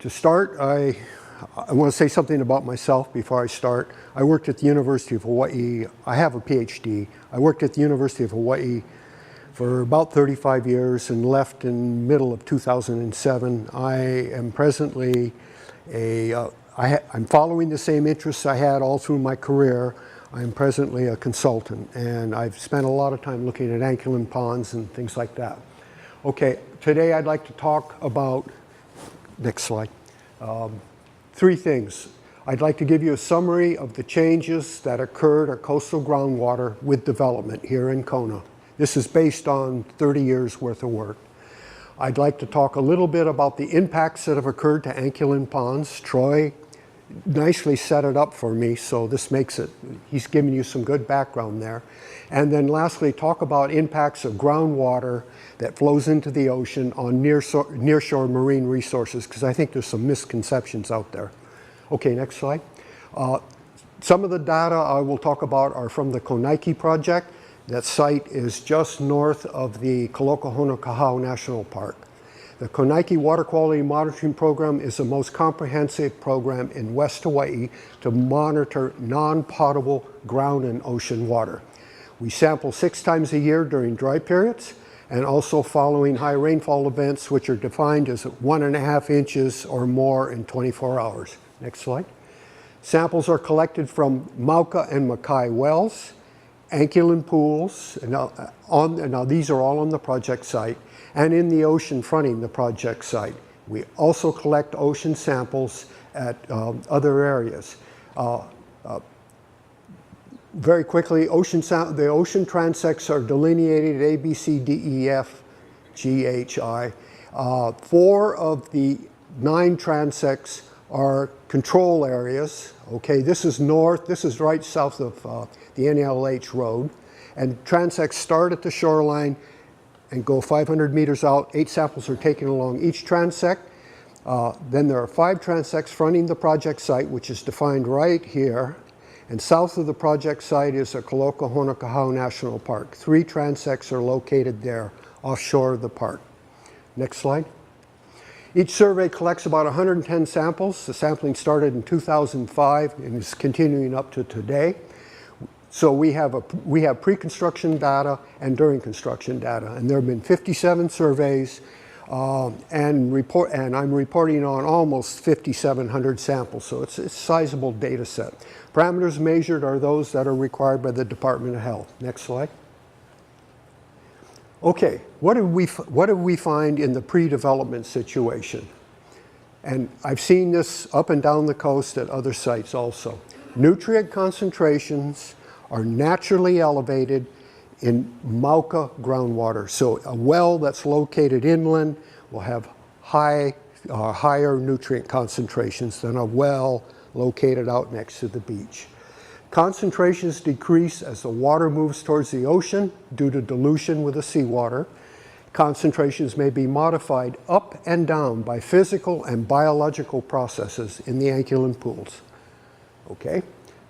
To start, I want to say something about myself before I start. I worked at the University of Hawaii. I have a PhD. I worked at the University of Hawaii for about 35 years and left in middle of 2007. I am presently I'm following the same interests I had all through my career. I'm presently a consultant, and I've spent a lot of time looking at ancholine ponds and things like that. Okay, today I'd like to talk about, next slide, three things. I'd like to give you a summary of the changes that occurred at coastal groundwater with development here in Kona. This is based on 30 years worth of work. I'd like to talk a little bit about the impacts that have occurred to ancholine ponds. Troy nicely set it up for me, so this makes it, he's giving you some good background there. And then lastly, talk about impacts of groundwater that flows into the ocean on nearshore marine resources, because I think there's some misconceptions out there. Okay, next slide. Some of the data I will talk about are from the Keauhou project. That site is just north of the Keauhou National Park. The Keauhou Water Quality Monitoring Program is the most comprehensive program in West Hawaii to monitor non-potable ground and ocean water. We sample 6 times a year during dry periods and also following high rainfall events, which are defined as 1.5 inches or more in 24 hours. Next slide. Samples are collected from Mauka and Makai wells, ancholine pools, and now these are all on the project site, and in the ocean fronting the project site. We also collect ocean samples at other areas. Very quickly, the ocean transects are delineated A, B, C, D, E, F, G, H, I. 4 of the 9 transects are control areas. Okay, this is north, this is right south of the NLH road. And transects start at the shoreline and go 500 meters out. 8 samples are taken along each transect. Then there are 5 transects fronting the project site, which is defined right here. And south of the project site is the Keauhou National Park. 3 transects are located there offshore of the park. Next slide. Each survey collects about 110 samples. The sampling started in 2005 and is continuing up to today. So we have pre-construction data and during construction data, and there have been 57 surveys, and I'm reporting on almost 5,700 samples, so it's a sizable data set. Parameters measured are those that are required by the Department of Health. Next slide. Okay, what did we find in the pre-development situation? And I've seen this up and down the coast at other sites also. Nutrient concentrations are naturally elevated in Mauka groundwater. So a well that's located inland will have higher nutrient concentrations than a well located out next to the beach. Concentrations decrease as the water moves towards the ocean due to dilution with the seawater. Concentrations may be modified up and down by physical and biological processes in the ancholine pools. Okay?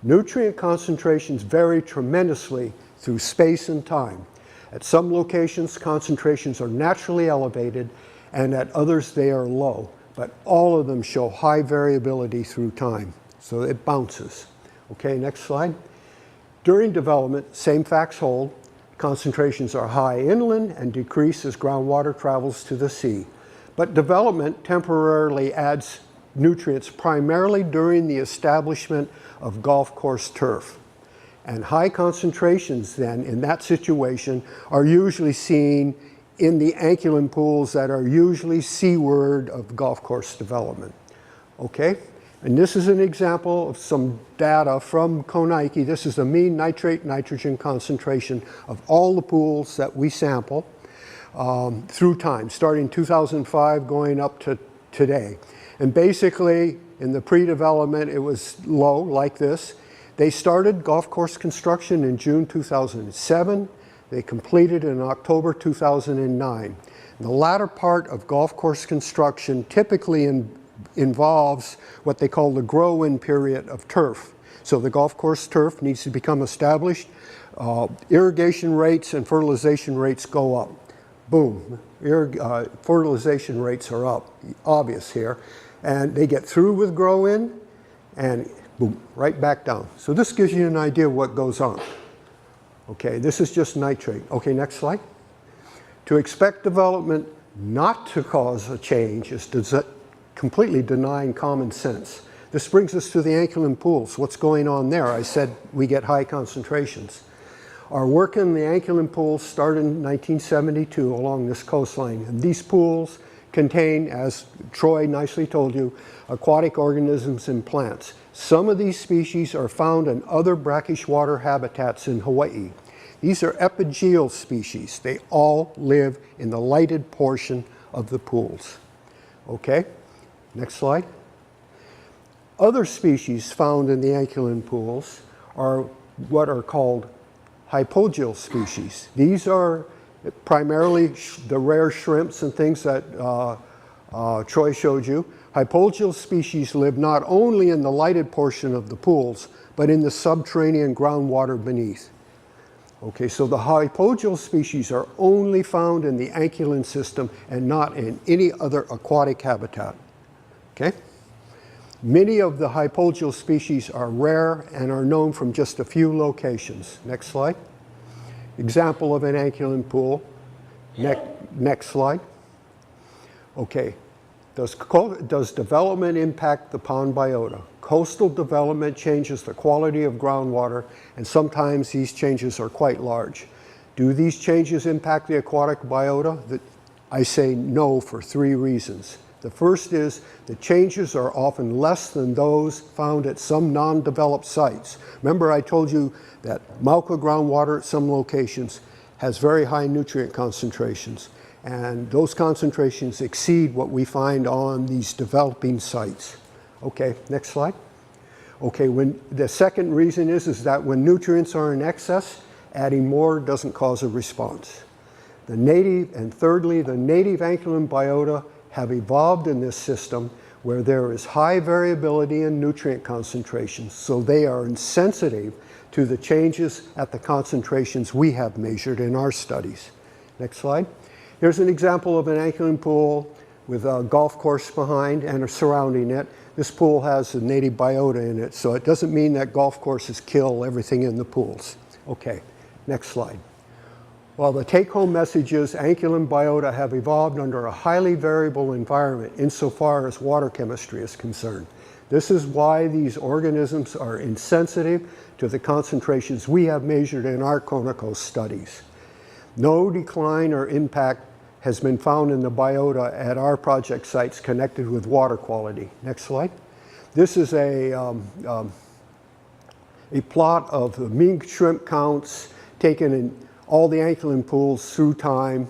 Nutrient concentrations vary tremendously through space and time. At some locations, concentrations are naturally elevated, and at others they are low, but all of them show high variability through time, so it bounces. Okay, next slide. During development, same facts hold. Concentrations are high inland and decrease as groundwater travels to the sea. But development temporarily adds nutrients primarily during the establishment of golf course turf. And high concentrations then in that situation are usually seen in the ancholine pools that are usually seaward of golf course development. Okay? And this is an example of some data from Keauhou. This is the mean nitrate nitrogen concentration of all the pools that we sample through time, starting 2005 going up to today. And basically, in the pre-development, it was low, like this. They started golf course construction in June 2007. They completed in October 2009. The latter part of golf course construction typically involves what they call the grow-in period of turf. So the golf course turf needs to become established. Irrigation rates and fertilization rates go up. Boom, fertilization rates are up, obvious here. and they get through with grow in, and boom, right back down. So this gives you an idea of what goes on. Okay, this is just nitrate. Okay, next slide. To expect development not to cause a change is completely denying common sense. This brings us to the alkaline pools. What's going on there? I said we get high concentrations. Our work in the alkaline pools started in 1972 along this coastline. And these pools contain, as Troy nicely told you, aquatic organisms and plants. Some of these species are found in other brackish water habitats in Hawaii. These are epigeal species. They all live in the lighted portion of the pools. Okay, next slide. Other species found in the alkaline pools are what are called hypogeal species. These are primarily the rare shrimps and things that Troy showed you. Hypogeal species live not only in the lighted portion of the pools, but in the subterranean groundwater beneath. Okay, so the hypogeal species are only found in the alkaline system and not in any other aquatic habitat. Okay? Many of the hypogeal species are rare and are known from just a few locations. Next slide. Example of an alkaline pool. Next slide. Okay. Does development impact the pond biota? Coastal development changes the quality of groundwater, and sometimes these changes are quite large. Do these changes impact the aquatic biota? I say no for three reasons. The first is the changes are often less than those found at some non-developed sites. Remember I told you that Mauka groundwater at some locations has very high nutrient concentrations, and those concentrations exceed what we find on these developing sites. Okay, next slide. Okay, the second reason is that when nutrients are in excess, adding more doesn't cause a response. And thirdly, the native alkaline biota have evolved in this system where there is high variability in nutrient concentrations, so they are insensitive to the changes at the concentrations we have measured in our studies. Next slide. Here's an example of an alkaline pool with a golf course behind and surrounding it. This pool has a native biota in it, so it doesn't mean that golf courses kill everything in the pools. Okay, next slide. Well, the take-home message is alkaline biota have evolved under a highly variable environment insofar as water chemistry is concerned. This is why these organisms are insensitive to the concentrations we have measured in our Conoco studies. No decline or impact has been found in the biota at our project sites connected with water quality. Next slide. This is a plot of the mean shrimp counts taken in all the alkaline pools through time,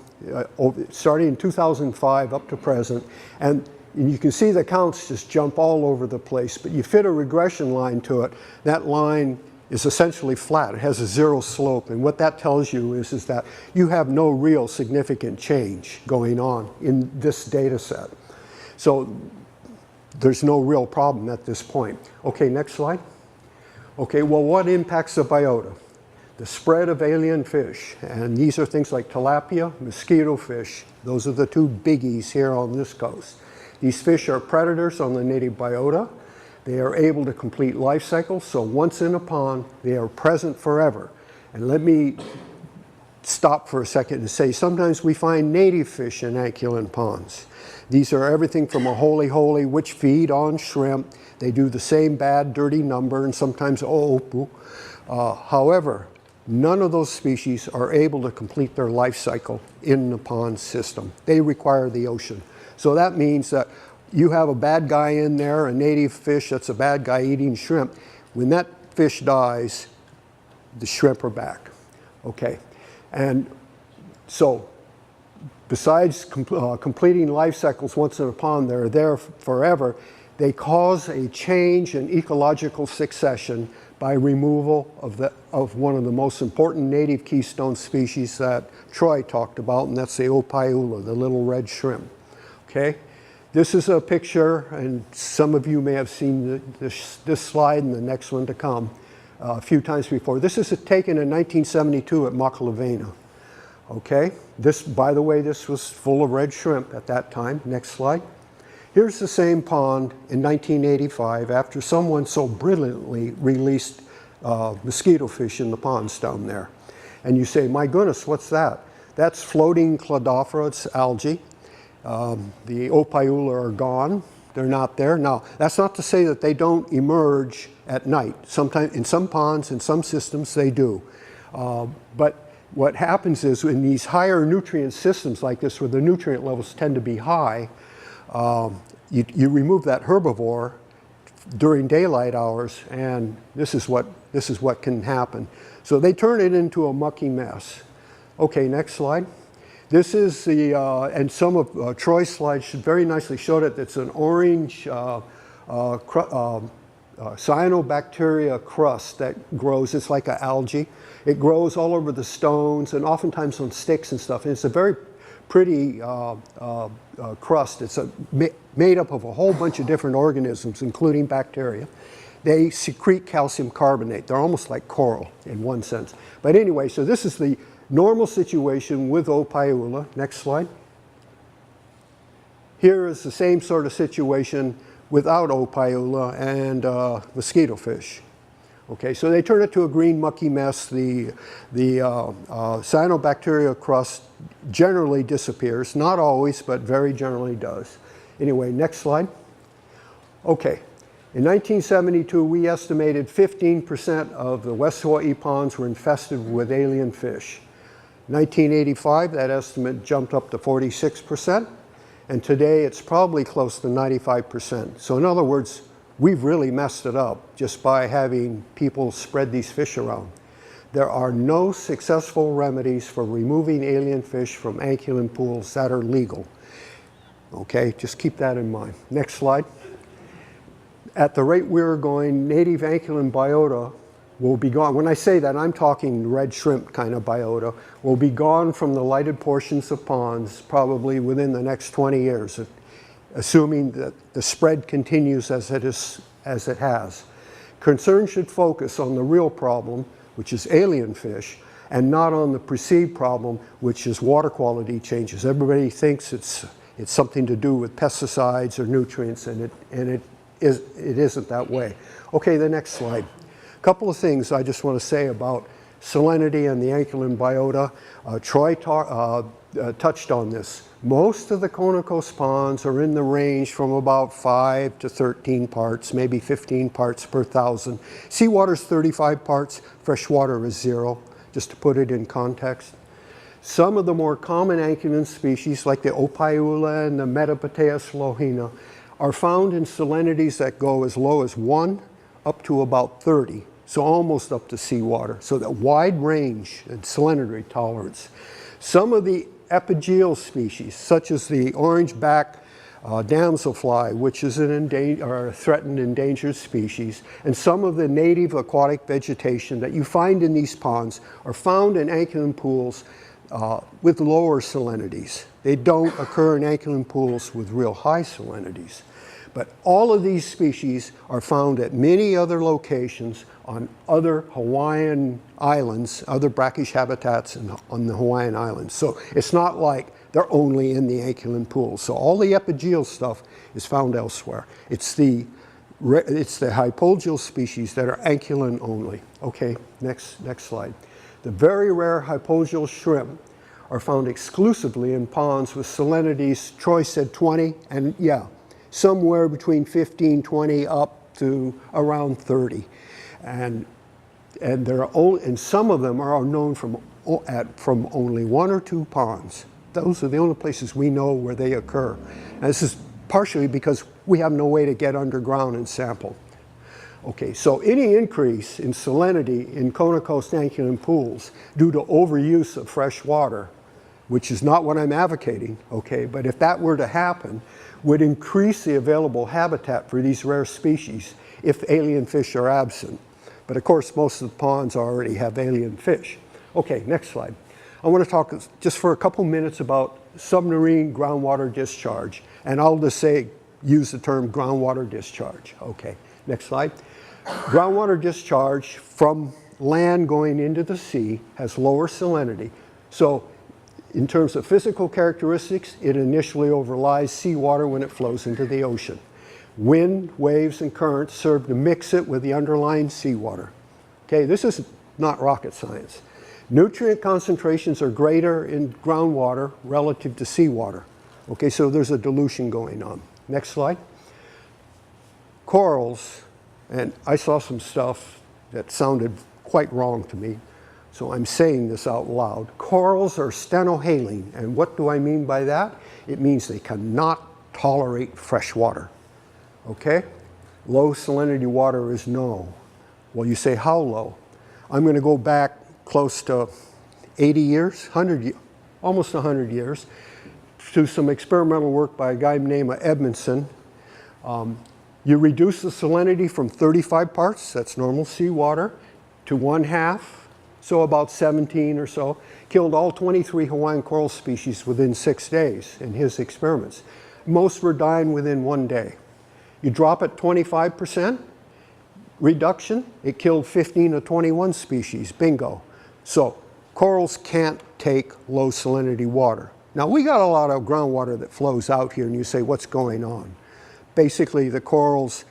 starting in 2005 up to present. And you can see the counts just jump all over the place, but you fit a regression line to it. That line is essentially flat. It has a zero slope. And what that tells you is that you have no real significant change going on in this data set. So there's no real problem at this point. Okay, next slide. Okay, well, what impacts the biota? The spread of alien fish, and these are things like tilapia, mosquito fish. Those are the two biggies here on this coast. These fish are predators on the native biota. They are able to complete life cycles, so once in a pond, they are present forever. And let me stop for a second and say sometimes we find native fish in alkaline ponds. These are everything from a holy, which feed on shrimp. They do the same bad, dirty number, and sometimes oopu. However, none of those species are able to complete their life cycle in the pond system. They require the ocean. So that means that you have a bad guy in there, a native fish that's a bad guy eating shrimp. When that fish dies, the shrimp are back. Okay, and so besides completing life cycles once in a pond, they're there forever. They cause a change in ecological succession by removal of one of the most important native keystone species that Troy talked about, and that's the opaiula, the little red shrimp. Okay, this is a picture, and some of you may have seen this slide and the next one to come a few times before. This is taken in 1972 at Makalavena. Okay, this, by the way, this was full of red shrimp at that time. Next slide. Here's the same pond in 1985 after someone so brilliantly released mosquito fish in the ponds down there. And you say, my goodness, what's that? That's floating cladophora, it's algae. The Ophiula are gone, they're not there. Now, that's not to say that they don't emerge at night. Sometimes in some ponds, in some systems, they do. But what happens is in these higher nutrient systems like this, where the nutrient levels tend to be high, you remove that herbivore during daylight hours, and this is what can happen. So they turn it into a mucky mess. Okay, next slide. This is the, and some of Troy's slides very nicely showed it. It's an orange cyanobacteria crust that grows. It's like an algae. It grows all over the stones and oftentimes on sticks and stuff. And it's a very pretty crust. It's made up of a whole bunch of different organisms, including bacteria. They secrete calcium carbonate. They're almost like coral in one sense. But anyway, so this is the normal situation with Ophiula. Next slide. Here is the same sort of situation without Ophiula and mosquito fish. Okay, so they turn it to a green mucky mess. The cyanobacteria crust generally disappears. Not always, but very generally does. Anyway, next slide. Okay, in 1972, we estimated 15% of the West Hawaii ponds were infested with alien fish. 1985, that estimate jumped up to 46%, and today it's probably close to 95%. So in other words, we've really messed it up just by having people spread these fish around. There are no successful remedies for removing alien fish from anchurin pools that are legal. Okay, just keep that in mind. Next slide. At the rate we're going, native anchurin biota will be gone. When I say that, I'm talking red shrimp kind of biota, will be gone from the lighted portions of ponds probably within the next 20 years, assuming that the spread continues as it has. Concern should focus on the real problem, which is alien fish, and not on the perceived problem, which is water quality changes. Everybody thinks it's something to do with pesticides or nutrients, and it isn't that way. Okay, the next slide. A couple of things I just want to say about salinity and the anchurin biota. Troy touched on this. Most of the Kona Coast ponds are in the range from about 5 to 13 parts, maybe 15 parts per thousand. Seawater is 35 parts, freshwater is 0, just to put it in context. Some of the more common anchurin species, like the Ophiula and the Metapoteus lohina, are found in salinities that go as low as 1 up to about 30, so almost up to seawater. So that wide range in salinity tolerance. Some of the epigeal species, such as the orange-back damselfly, which is a threatened endangered species, and some of the native aquatic vegetation that you find in these ponds are found in anchurin pools with lower salinities. They don't occur in anchurin pools with real high salinities. But all of these species are found at many other locations on other Hawaiian islands, other brackish habitats on the Hawaiian islands. So it's not like they're only in the anchurin pool. So all the epigeal stuff is found elsewhere. It's the hypogeal species that are anchurin only. Okay, next slide. The very rare hypogeal shrimp are found exclusively in ponds with salinities, Troy said 20, and yeah, somewhere between 15, 20 up to around 30. And some of them are known from only 1 or 2 ponds. Those are the only places we know where they occur. And this is partially because we have no way to get underground and sample. Okay, so any increase in salinity in Kona Coast anchurin pools due to overuse of fresh water, which is not what I'm advocating, okay, but if that were to happen, would increase the available habitat for these rare species if alien fish are absent. But of course, most of the ponds already have alien fish. Okay, next slide. I want to talk just for a couple minutes about submarine groundwater discharge. And I'll just use the term groundwater discharge. Okay, next slide. Groundwater discharge from land going into the sea has lower salinity. So In terms of physical characteristics, it initially overlies seawater when it flows into the ocean. Wind, waves, and currents serve to mix it with the underlying seawater. Okay, this is not rocket science. Nutrient concentrations are greater in groundwater relative to seawater. Okay, so there's a dilution going on. Next slide. Corals, and I saw some stuff that sounded quite wrong to me, so I'm saying this out loud. Corals are stenohaline, and what do I mean by that? It means they cannot tolerate fresh water. Okay? Low salinity water is no. Well, you say, how low? I'm going to go back close to 80 years, almost 100 years, to some experimental work by a guy named Edmondson. You reduce the salinity from 35 parts, that's normal seawater, to 1/2, so about 17 or so. Killed all 23 Hawaiian coral species within 6 days in his experiments. Most were dying within 1 day. You drop it 25% reduction, it killed 15 to 21 species, bingo. So corals can't take low salinity water. Now we got a lot of groundwater that flows out here and you say, what's going on? Basically the corals,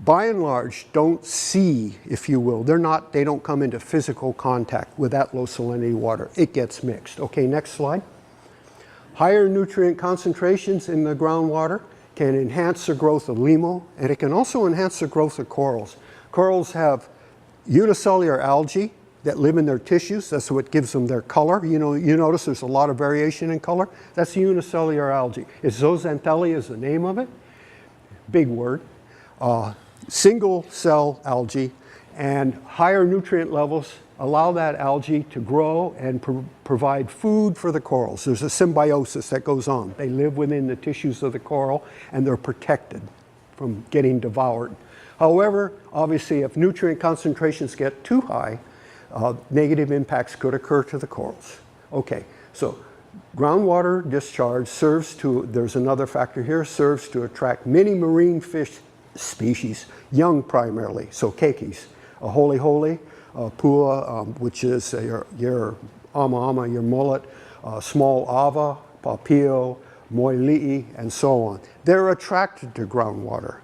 by and large, don't see, if you will. They don't come into physical contact with that low salinity water. It gets mixed. Okay, next slide. Higher nutrient concentrations in the groundwater can enhance the growth of limo, and it can also enhance the growth of corals. Corals have unicellular algae that live in their tissues. That's what gives them their color. You notice there's a lot of variation in color. That's unicellular algae. It's zooxanthellae is the name of it. Big word. Single cell algae, and higher nutrient levels allow that algae to grow and provide food for the corals. There's a symbiosis that goes on. They live within the tissues of the coral and they're protected from getting devoured. However, obviously if nutrient concentrations get too high, negative impacts could occur to the corals. Okay, so groundwater discharge serves to, there's another factor here, serves to attract many marine fish species, young primarily, so keikis, a holy, pua, which is your ama, your mullet, small ava, papio, moili'i, and so on. They're attracted to groundwater.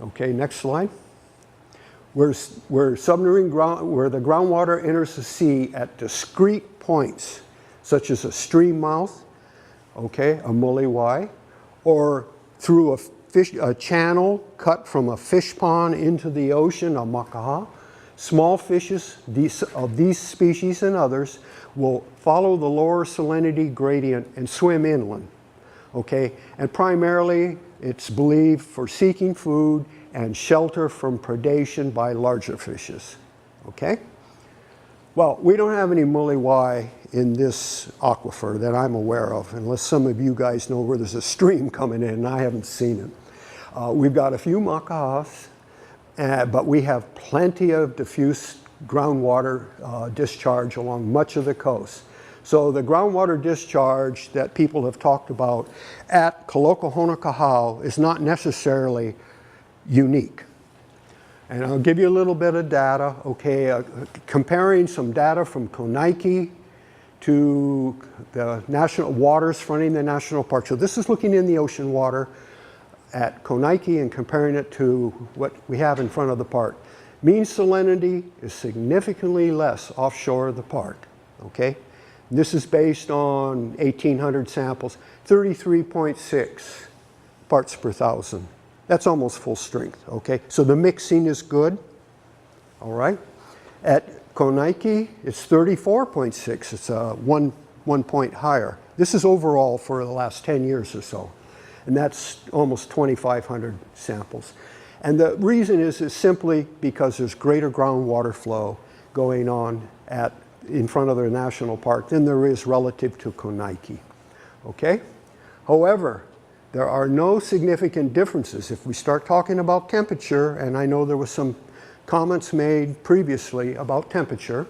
Okay, next slide. Where the groundwater enters the sea at discrete points, such as a stream mouth, okay, a muliwai, or through a channel cut from a fish pond into the ocean, a makaha. Small fishes of these species and others will follow the lower salinity gradient and swim inland, okay? And primarily, it's believed for seeking food and shelter from predation by larger fishes, okay? Well, we don't have any muliwai in this aquifer that I'm aware of, unless some of you guys know where there's a stream coming in and I haven't seen it. We've got a few makahas, but we have plenty of diffuse groundwater discharge along much of the coast. So the groundwater discharge that people have talked about at Keauhou is not necessarily unique. And I'll give you a little bit of data, okay, comparing some data from Konaiki to the national waters fronting the national park. So this is looking in the ocean water at Konaiki and comparing it to what we have in front of the park. Mean salinity is significantly less offshore of the park, okay? And this is based on 1,800 samples, 33.6 parts per thousand. That's almost full strength, okay? So the mixing is good, all right? At Konaiki, it's 34.6. It's one point higher. This is overall for the last 10 years or so. And that's almost 2,500 samples. And the reason is simply because there's greater groundwater flow going on in front of the national park than there is relative to Konaiki, okay? However, there are no significant differences. If we start talking about temperature, and I know there was some comments made previously about temperature,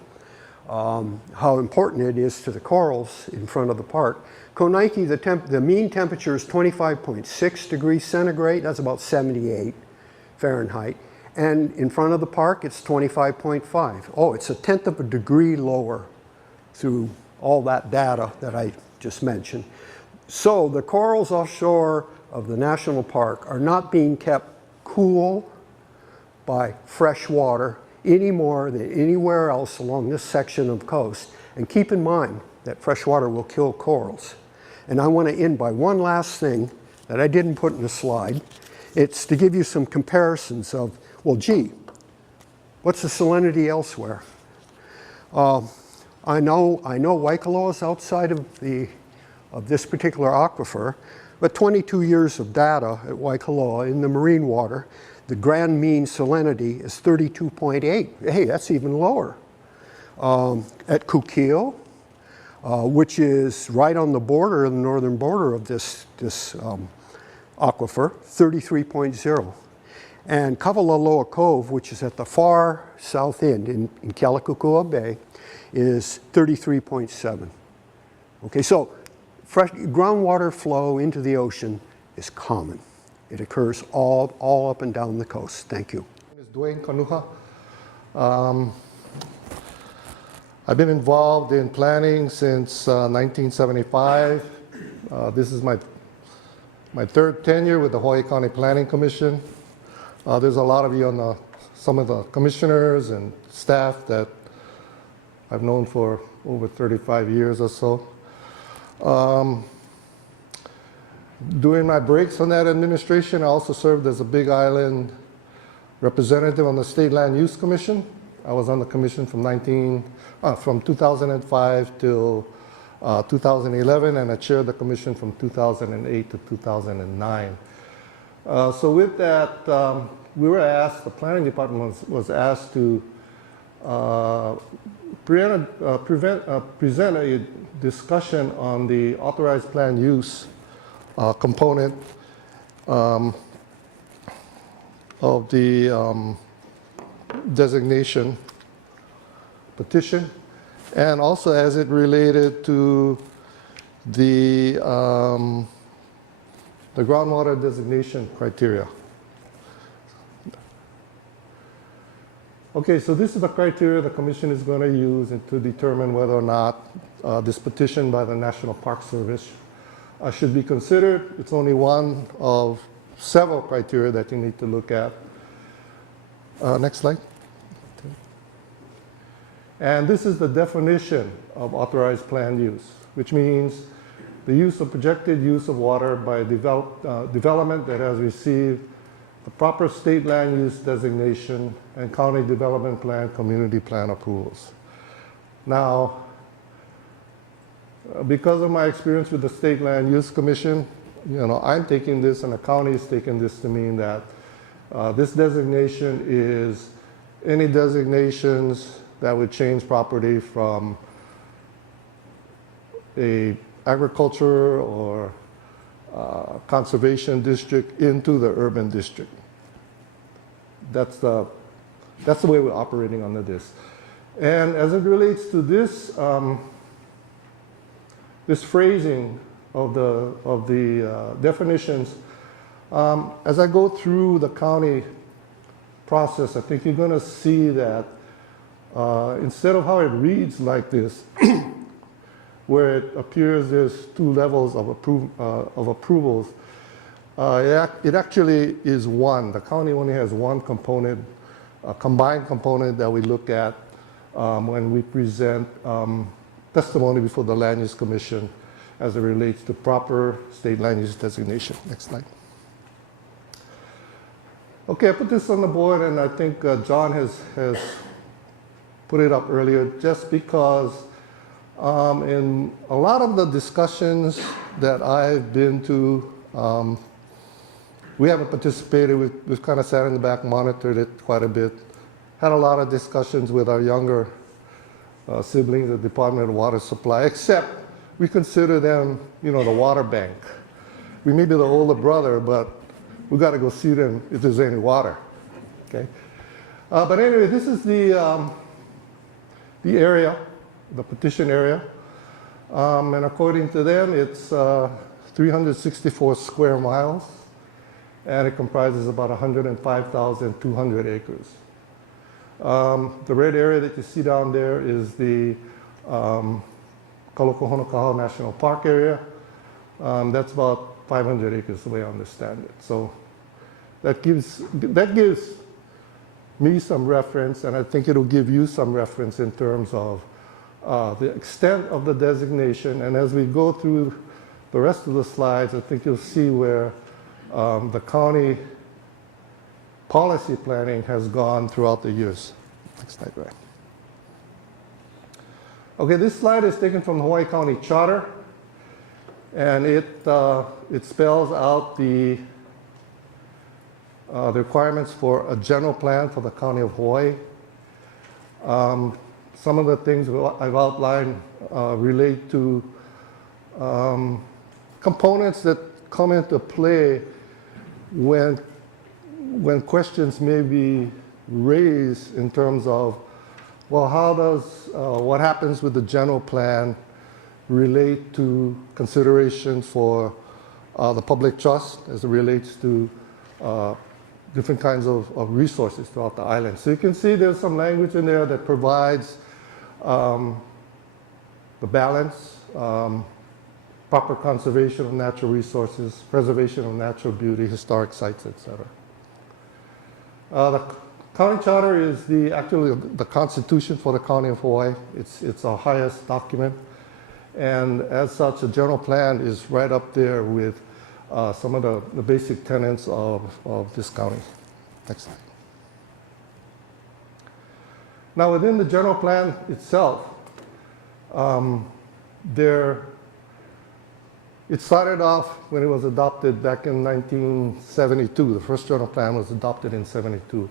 how important it is to the corals in front of the park. Konaiki, the mean temperature is 25.6 degrees centigrade, that's about 78 Fahrenheit. And in front of the park, it's 25.5. Oh, it's 1/10 of a degree lower through all that data that I just mentioned. So the corals offshore of the national park are not being kept cool by fresh water any more than anywhere else along this section of coast. And keep in mind that fresh water will kill corals. And I want to end by one last thing that I didn't put in the slide. It's to give you some comparisons of, well, gee, what's the salinity elsewhere? I know Waikoloa is outside of this particular aquifer, but 22 years of data at Waikoloa in the marine water, the grand mean salinity is 32.8. Hey, that's even lower. At Keauhou, which is right on the border, the northern border of this aquifer, 33.0. And Kavalaloa Cove, which is at the far south end in Keauhou Bay, is 33.7. Okay, so fresh groundwater flow into the ocean is common. It occurs all up and down the coast. Thank you. My name is Dwayne Kanuha. I've been involved in planning since 1975. This is my third tenure with the Hawaii County Planning Commission. There's a lot of you on some of the commissioners and staff that I've known for over 35 years or so. During my breaks on that administration, I also served as a Big Island representative on the State Land Use Commission. I was on the commission from 2005 till 2011, and I chaired the commission from 2008 to 2009. So with that, we were asked, the planning department was asked to present a discussion on the authorized plan use component of the designation petition, and also as it related to the groundwater designation criteria. Okay, so this is the criteria the commission is going to use to determine whether or not this petition by the National Park Service should be considered. It's only one of several criteria that you need to look at. Next slide. And this is the definition of authorized plan use, which means the use of projected use of water by development that has received the proper state land use designation and county development plan, community plan approvals. Now, because of my experience with the State Land Use Commission, I'm taking this and the county is taking this to mean that this designation is any designations that would change property from a agriculture or conservation district into the urban district. That's the way we're operating under this. And as it relates to this, this phrasing of the definitions, as I go through the county process, I think you're going to see that instead of how it reads like this, where it appears there's two levels of approvals, it actually is one. The county only has one component, a combined component that we look at when we present testimony before the Land Use Commission as it relates to proper state land use designation. Next slide. Okay, I put this on the board, and I think John has put it up earlier, just because in a lot of the discussions that I've been to, we haven't participated. We've kind of sat in the back, monitored it quite a bit, had a lot of discussions with our younger siblings at the Department of Water Supply, except we consider them, the water bank. We may be the older brother, but we got to go see them if there's any water. Okay. But anyway, this is the area, the petition area, and according to them, it's 364 square miles, and it comprises about 105,200 acres. The red area that you see down there is the Keauhou National Park area. That's about 500 acres, the way I understand it. So that gives me some reference, and I think it'll give you some reference in terms of the extent of the designation. And as we go through the rest of the slides, I think you'll see where the county policy planning has gone throughout the years. Next slide, right. Okay, this slide is taken from the Hawaii County Charter, and it spells out the requirements for a general plan for the County of Hawaii. Some of the things I've outlined relate to components that come into play when questions may be raised in terms of, well, how does what happens with the general plan relate to considerations for the public trust as it relates to different kinds of resources throughout the island. So you can see there's some language in there that provides the balance, proper conservation of natural resources, preservation of natural beauty, historic sites, etc. The county charter is actually the constitution for the County of Hawaii. It's our highest document. And as such, the general plan is right up there with some of the basic tenets of this county. Next slide. Now, within the general plan itself, it started off when it was adopted back in 1972. The first general plan was adopted in 72.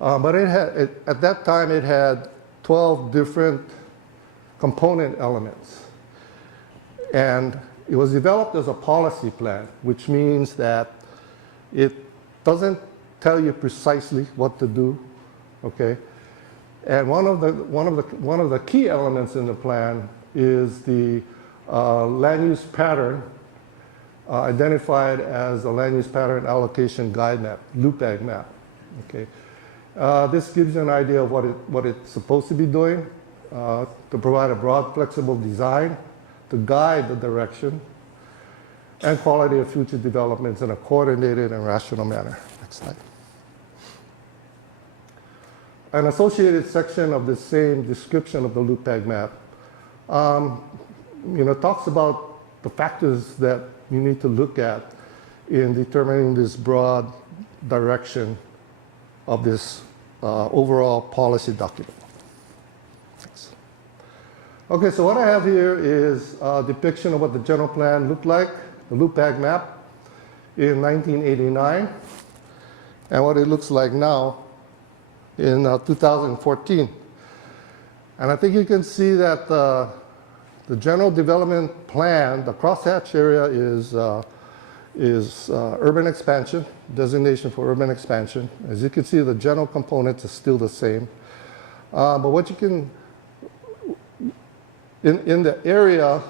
But at that time, it had 12 different component elements. And it was developed as a policy plan, which means that it doesn't tell you precisely what to do, okay? And one of the key elements in the plan is the land use pattern identified as a land use pattern allocation guide map, LUPAG map, okay? This gives you an idea of what it's supposed to be doing, to provide a broad, flexible design to guide the direction and quality of future developments in a coordinated and rational manner. Next slide. An associated section of the same description of the LUPAG map talks about the factors that you need to look at in determining this broad direction of this overall policy document. Thanks. Okay, so what I have here is a depiction of what the general plan looked like, the LUPAG map in 1989, and what it looks like now in 2014. And I think you can see that the general development plan, the crosshatch area is urban expansion, designation for urban expansion. As you can see, the general components are still the same. But what you can, in the area,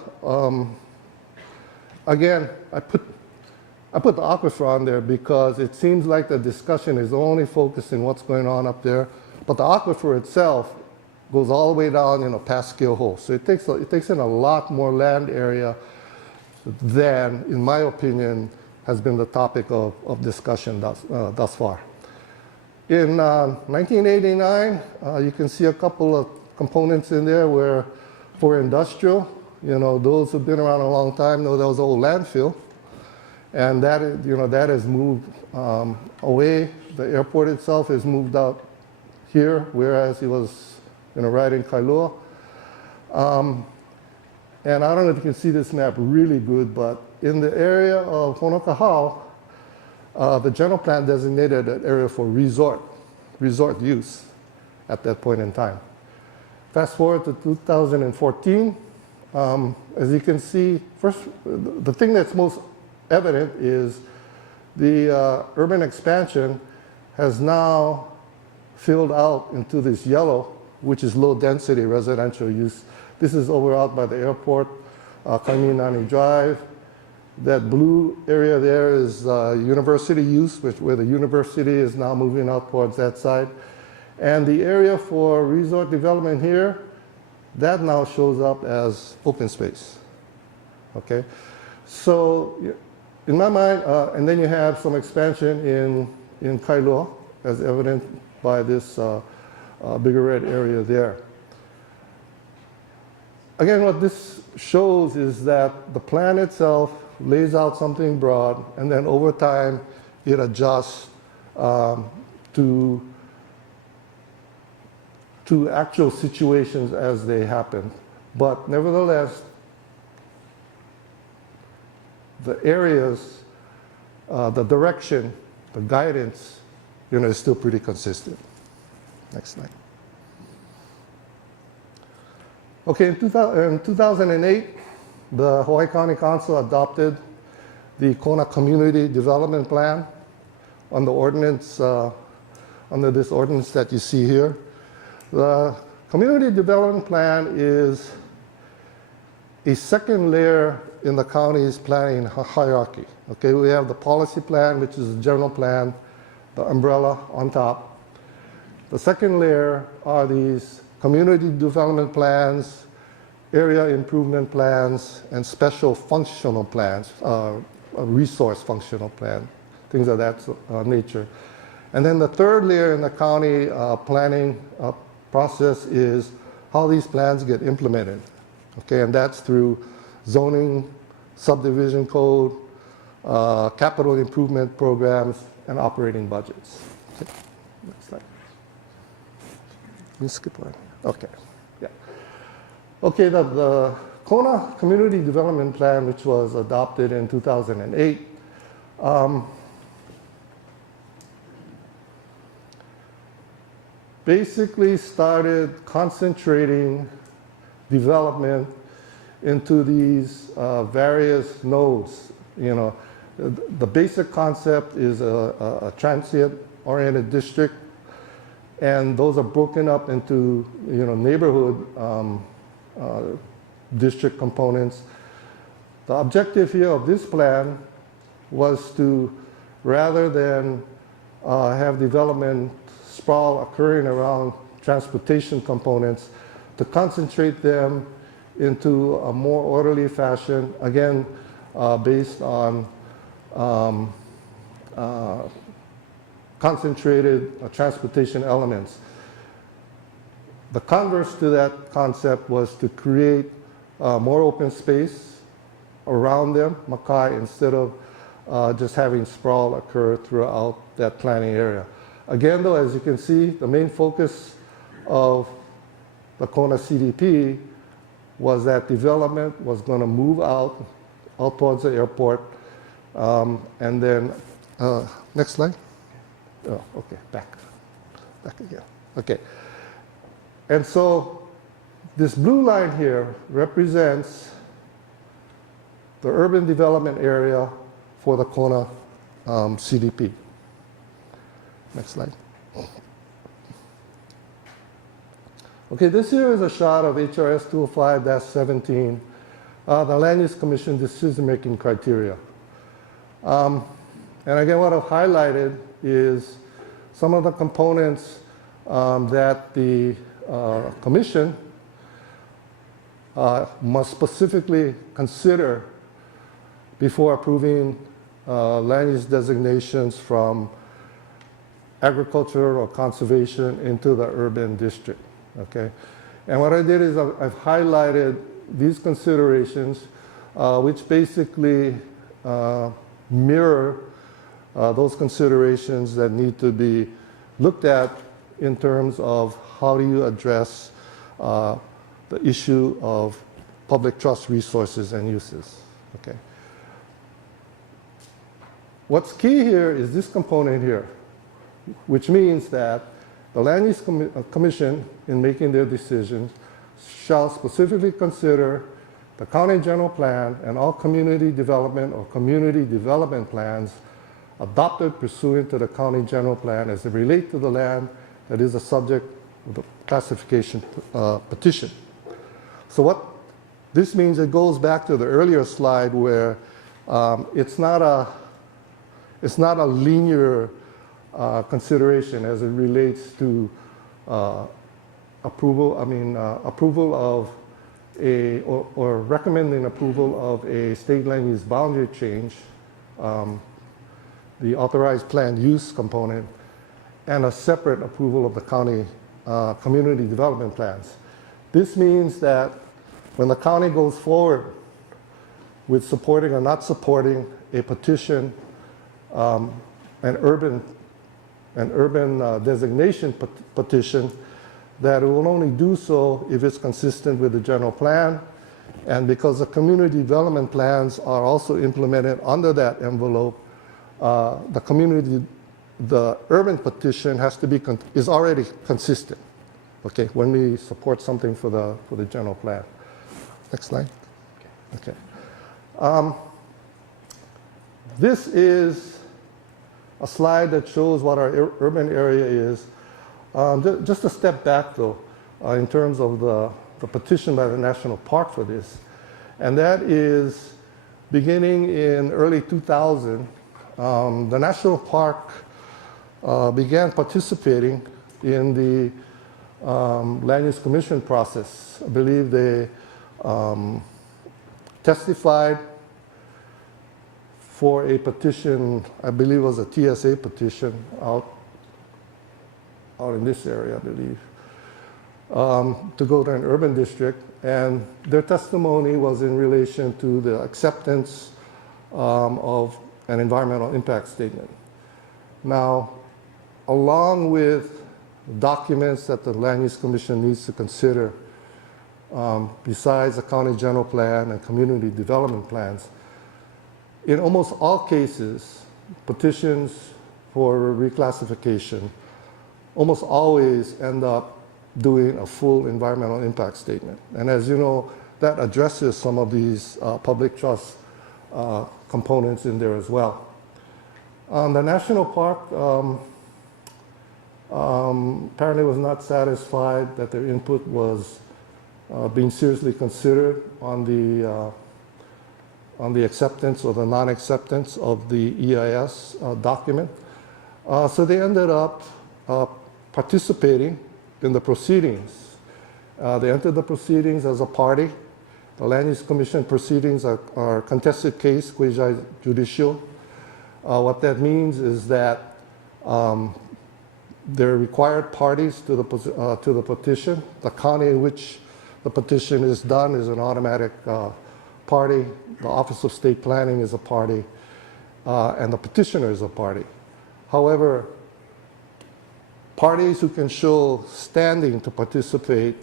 again, I put the aquifer on there because it seems like the discussion is only focused on what's going on up there. But the aquifer itself goes all the way down, past Keauhou. So it takes in a lot more land area than, in my opinion, has been the topic of discussion thus far. In 1989, you can see a couple of components in there where, for industrial, those who've been around a long time know there was old landfill, and that has moved away. The airport itself has moved out here, whereas it was right in Kailua. And I don't know if you can see this map really good, but in the area of Honokahau, the general plan designated an area for resort use at that point in time. Fast forward to 2014, as you can see, first, the thing that's most evident is the urban expansion has now filled out into this yellow, which is low density residential use. This is over out by the airport, Kaiminani Drive. That blue area there is university use, where the university is now moving out towards that side. And the area for resort development here that now shows up as open space. Okay, so in my mind, and then you have some expansion in Kailua, as evident by this bigger red area there. Again, what this shows is that the plan itself lays out something broad, and then over time it adjusts to actual situations as they happen. But nevertheless, the areas, the direction, the guidance, is still pretty consistent. Next slide. Okay, in 2008, the Hawaii County Council adopted the Kona Community Development Plan on the ordinance, under this ordinance that you see here. The Community Development Plan is a second layer in the county's planning hierarchy. Okay, we have the policy plan, which is the general plan, the umbrella on top. The second layer are these community development plans, area improvement plans, and special functional plans, a resource functional plan, things of that nature. And then the third layer in the county planning process is how these plans get implemented. Okay, and that's through zoning, subdivision code, capital improvement programs, and operating budgets. Okay. Next slide. Let me skip one. Okay, yeah. Okay, the Kona Community Development Plan, which was adopted in 2008, basically started concentrating development into these various nodes. The basic concept is a transient-oriented district, and those are broken up into neighborhood district components. The objective here of this plan was to, rather than have development sprawl occurring around transportation components, to concentrate them into a more orderly fashion, again, based on concentrated transportation elements. The converse to that concept was to create more open space around them, Makai, instead of just having sprawl occur throughout that planning area. Again, though, as you can see, the main focus of the Kona CDP was that development was going to move out towards the airport. And then, next slide. Oh, okay, back again. Okay. And so this blue line here represents the urban development area for the Kona CDP. Next slide. Okay, this here is a shot of HRS 205-17, the Land Use Commission decision-making criteria. And again, what I've highlighted is some of the components that the Commission must specifically consider before approving land use designations from agriculture or conservation into the urban district. Okay, and what I did is I've highlighted these considerations, which basically mirror those considerations that need to be looked at in terms of how do you address the issue of public trust resources and uses. Okay. What's key here is this component here, which means that the Land Use Commission, in making their decisions, shall specifically consider the county general plan and all community development or community development plans adopted pursuant to the county general plan as they relate to the land that is the subject of the classification petition. So what this means, it goes back to the earlier slide where it's not a linear consideration as it relates to approval of or recommending approval of a state land use boundary change, the authorized planned use component, and a separate approval of the county community development plans. This means that when the county goes forward with supporting or not supporting a petition, an urban designation petition, that it will only do so if it's consistent with the general plan. And because the community development plans are also implemented under that envelope, the urban petition is already consistent, okay, when we support something for the general plan. Next slide. Okay. This is a slide that shows what our urban area is. Just a step back, though, in terms of the petition by the National Park for this. And that is beginning in early 2000, the National Park began participating in the Land Use Commission process. I believe they testified for a petition, I believe it was a TSA petition out in this area, I believe, to go to an urban district. And their testimony was in relation to the acceptance of an environmental impact statement. Now, along with documents that the Land Use Commission needs to consider, besides the county general plan and community development plans, in almost all cases, petitions for reclassification almost always end up doing a full environmental impact statement. And as you know, that addresses some of these public trust components in there as well. The national park apparently was not satisfied that their input was being seriously considered on the acceptance or the non-acceptance of the EIS document. So they ended up participating in the proceedings. They entered the proceedings as a party. The Land Use Commission proceedings are contested case, quasi-judicial. What that means is that they're required parties to the petition. The county in which the petition is done is an automatic party. The Office of State Planning is a party, and the petitioner is a party. However, parties who can show standing to participate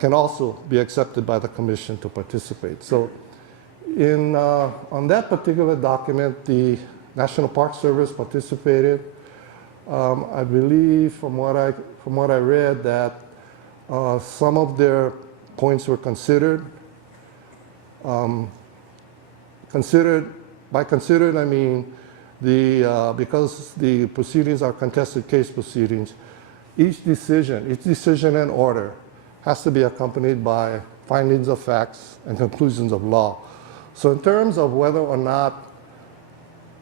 can also be accepted by the commission to participate. So on that particular document, the National Park Service participated. I believe from what I read that some of their points were considered. By considered, I mean because the proceedings are contested case proceedings, each decision and order has to be accompanied by findings of facts and conclusions of law. So in terms of whether or not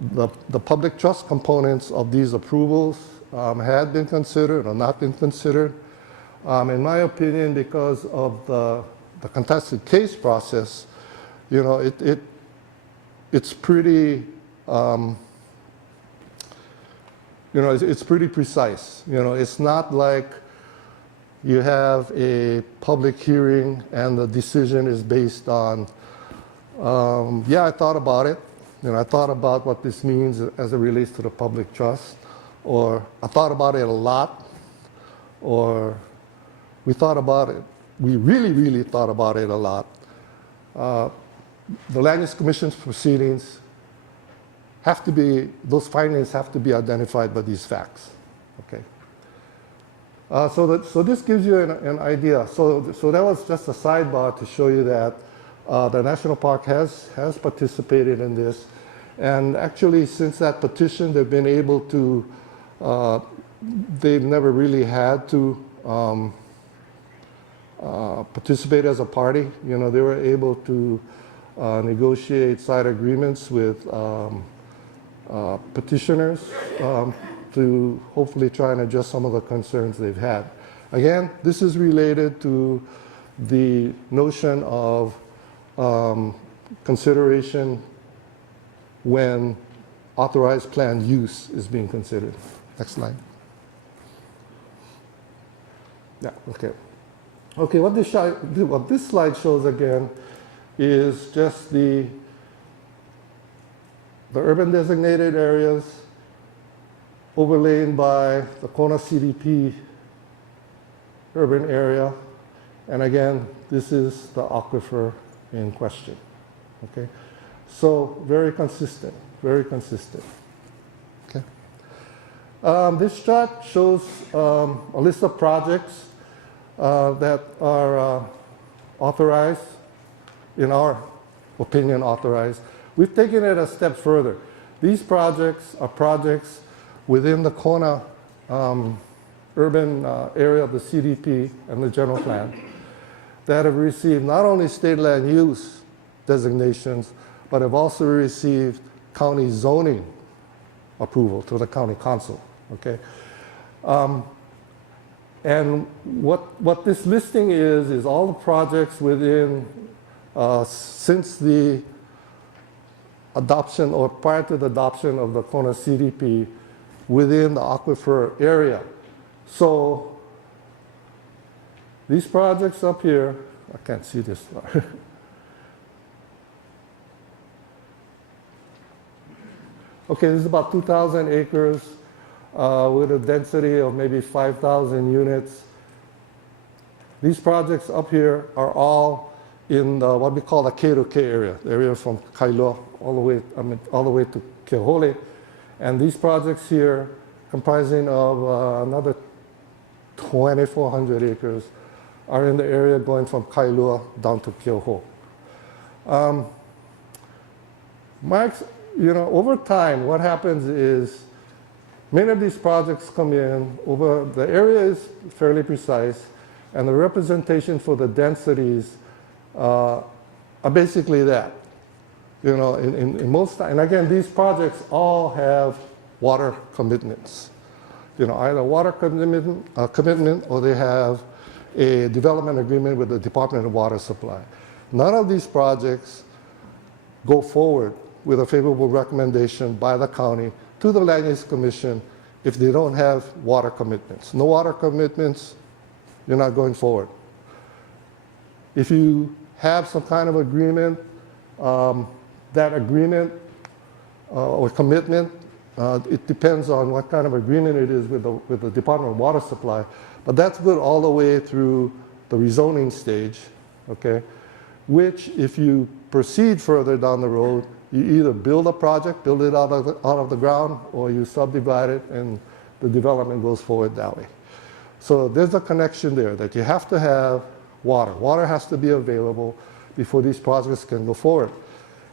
the public trust components of these approvals had been considered or not been considered, in my opinion, because of the contested case process, you know, it's pretty, you know, it's pretty precise. You know, it's not like you have a public hearing and the decision is based on, yeah, I thought about it. You know, I thought about what this means as it relates to the public trust, or I thought about it a lot, or we thought about it. We really, really thought about it a lot. The Land Use Commission's proceedings have to be, those findings have to be identified by these facts, okay? So this gives you an idea. So that was just a sidebar to show you that the National Park has participated in this. And actually, since that petition, they've been able to, they've never really had to participate as a party. You know, they were able to negotiate side agreements with petitioners to hopefully try and address some of the concerns they've had. Again, this is related to the notion of consideration when authorized plan use is being considered. Next slide. Yeah, okay. Okay, what this slide shows again is just the urban designated areas overlain by the Kona CDP urban area. And again, this is the aquifer in question. Okay, so very consistent, very consistent. Okay. This chart shows a list of projects that are authorized, in our opinion, authorized. We've taken it a step further. These projects are projects within the Kona urban area of the CDP and the general plan that have received not only state land use designations, but have also received county zoning approval to the county council. Okay. And what this listing is all the projects within, since the adoption or prior to the adoption of the Kona CDP within the aquifer area. So these projects up here, I can't see this far. Okay, this is about 2,000 acres with a density of maybe 5,000 units. These projects up here are all in what we call the K2K area, the area from Kailua all the way to Keauhou. And these projects here, comprising of another 2,400 acres, are in the area going from Kailua down to Keauhou. Over time, what happens is many of these projects come in over, the area is fairly precise, and the representation for the densities are basically that. In most, and again, these projects all have water commitments. Either water commitment or they have a development agreement with the Department of Water Supply. None of these projects go forward with a favorable recommendation by the county to the Land Use Commission if they don't have water commitments. No water commitments, you're not going forward. If you have some kind of agreement, that agreement or commitment, it depends on what kind of agreement it is with the Department of Water Supply, but that's good all the way through the rezoning stage, okay? Which, if you proceed further down the road, you either build a project, build it out of the ground, or you subdivide it and the development goes forward that way. So there's a connection there that you have to have water. Water has to be available before these projects can go forward.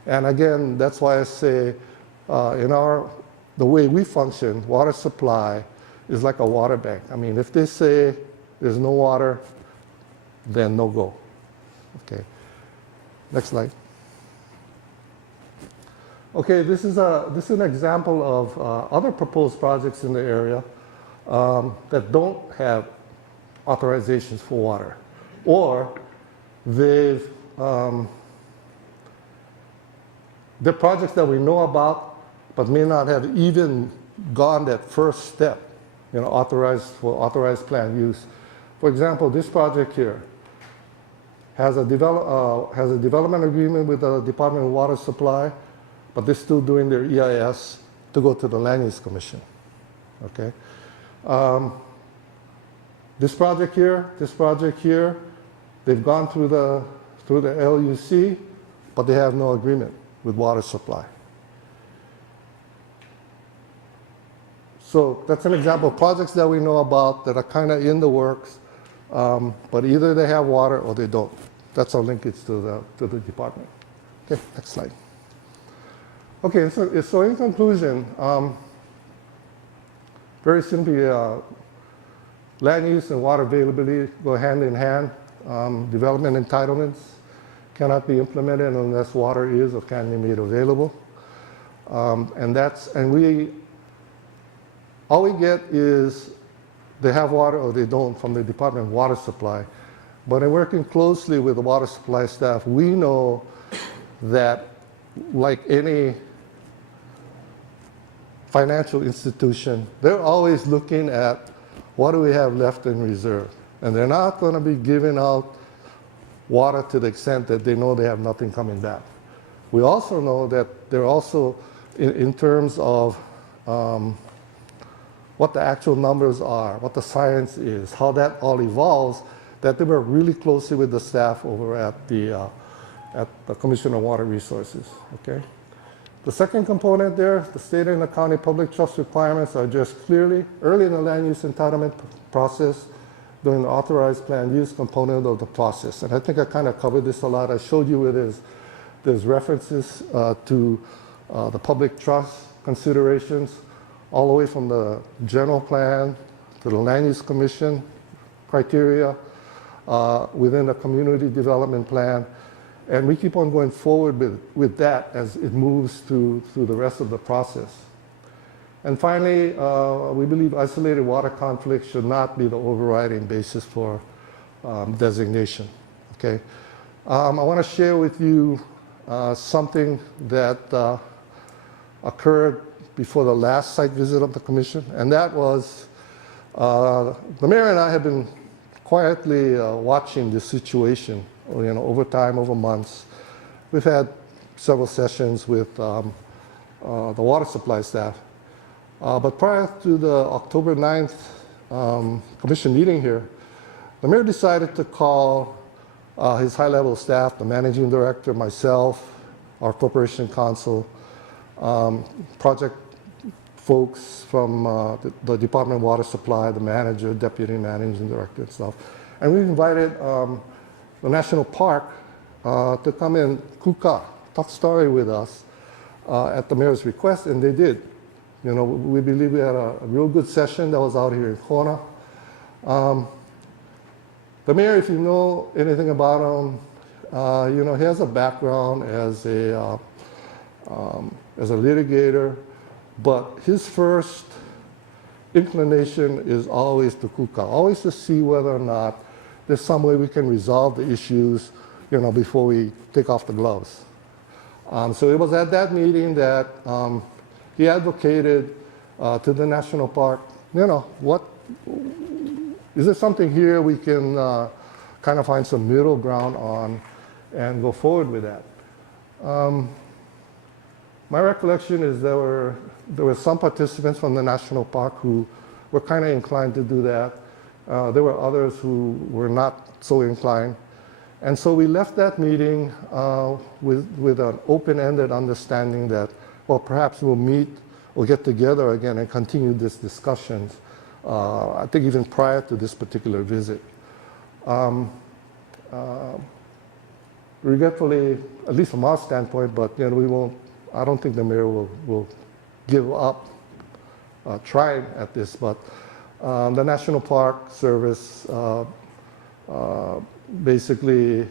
And again, that's why I say the way we function, water supply is like a water bank. I mean, if they say there's no water, then no go. Okay. Next slide. Okay, this is an example of other proposed projects in the area that don't have authorizations for water, or they're projects that we know about but may not have even gone that first step, authorized plan use. For example, this project here has a development agreement with the Department of Water Supply, but they're still doing their EIS to go to the Land Use Commission. Okay. This project here, they've gone through the LUC, but they have no agreement with water supply. So that's an example of projects that we know about that are kind of in the works, but either they have water or they don't. That's our linkage to the department. Okay, next slide. Okay, so in conclusion, very simply, land use and water availability go hand in hand. Development entitlements cannot be implemented unless water is or can be made available. All we get is they have water or they don't from the Department of Water Supply. But in working closely with the water supply staff, we know that like any financial institution, they're always looking at what do we have left in reserve. And they're not going to be giving out water to the extent that they know they have nothing coming back. We also know that they're also, in terms of what the actual numbers are, what the science is, how that all evolves, that they work really closely with the staff over at the Commission on Water Resources, okay? The second component there, the state and the county public trust requirements are just clearly early in the land use entitlement process during the authorized plan use component of the process. And I think I kind of covered this a lot. I showed you where there's references to the public trust considerations all the way from the general plan to the land use commission criteria within the community development plan. And we keep on going forward with that as it moves through the rest of the process. And finally, we believe isolated water conflicts should not be the overriding basis for designation, okay? I want to share with you something that occurred before the last site visit of the commission, and that was the mayor and I have been quietly watching this situation, over time, over months. We've had several sessions with the water supply staff. But prior to the October 9th commission meeting here, the mayor decided to call his high-level staff, the managing director, myself, our corporation counsel, project folks from the Department of Water Supply, the manager, deputy managing director and stuff. And we invited the national park to come in kuka, talk story with us at the mayor's request, and they did. We believe we had a real good session that was out here in Kona. The mayor, if you know anything about him, he has a background as a litigator, but his first inclination is always to kuka, always to see whether or not there's some way we can resolve the issues, before we take off the gloves. So it was at that meeting that he advocated to the national park, is there something here we can kind of find some middle ground on and go forward with that? My recollection is there were some participants from the national park who were kind of inclined to do that. There were others who were not so inclined. And so we left that meeting with an open-ended understanding that, well, perhaps we'll get together again and continue these discussions, I think even prior to this particular visit. Regretfully, at least from our standpoint, but I don't think the mayor will give up trying at this, but the National Park Service basically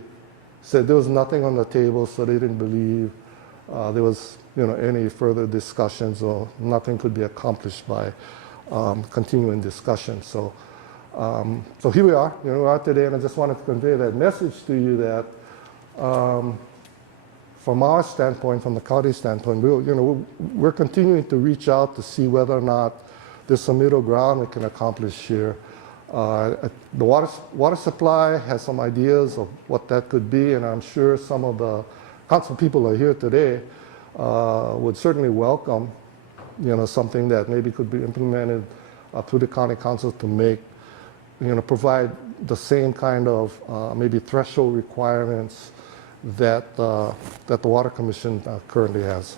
said there was nothing on the table, so they didn't believe there was any further discussions, or nothing could be accomplished by continuing discussion. So here we are, we're out today, and I just wanted to convey that message to you that from our standpoint, from the county standpoint, we're continuing to reach out to see whether or not there's some middle ground we can accomplish here. The water supply has some ideas of what that could be, and I'm sure some of the council people who are here today would certainly welcome, something that maybe could be implemented through the county council to make, provide the same kind of maybe threshold requirements that the Water Commission currently has.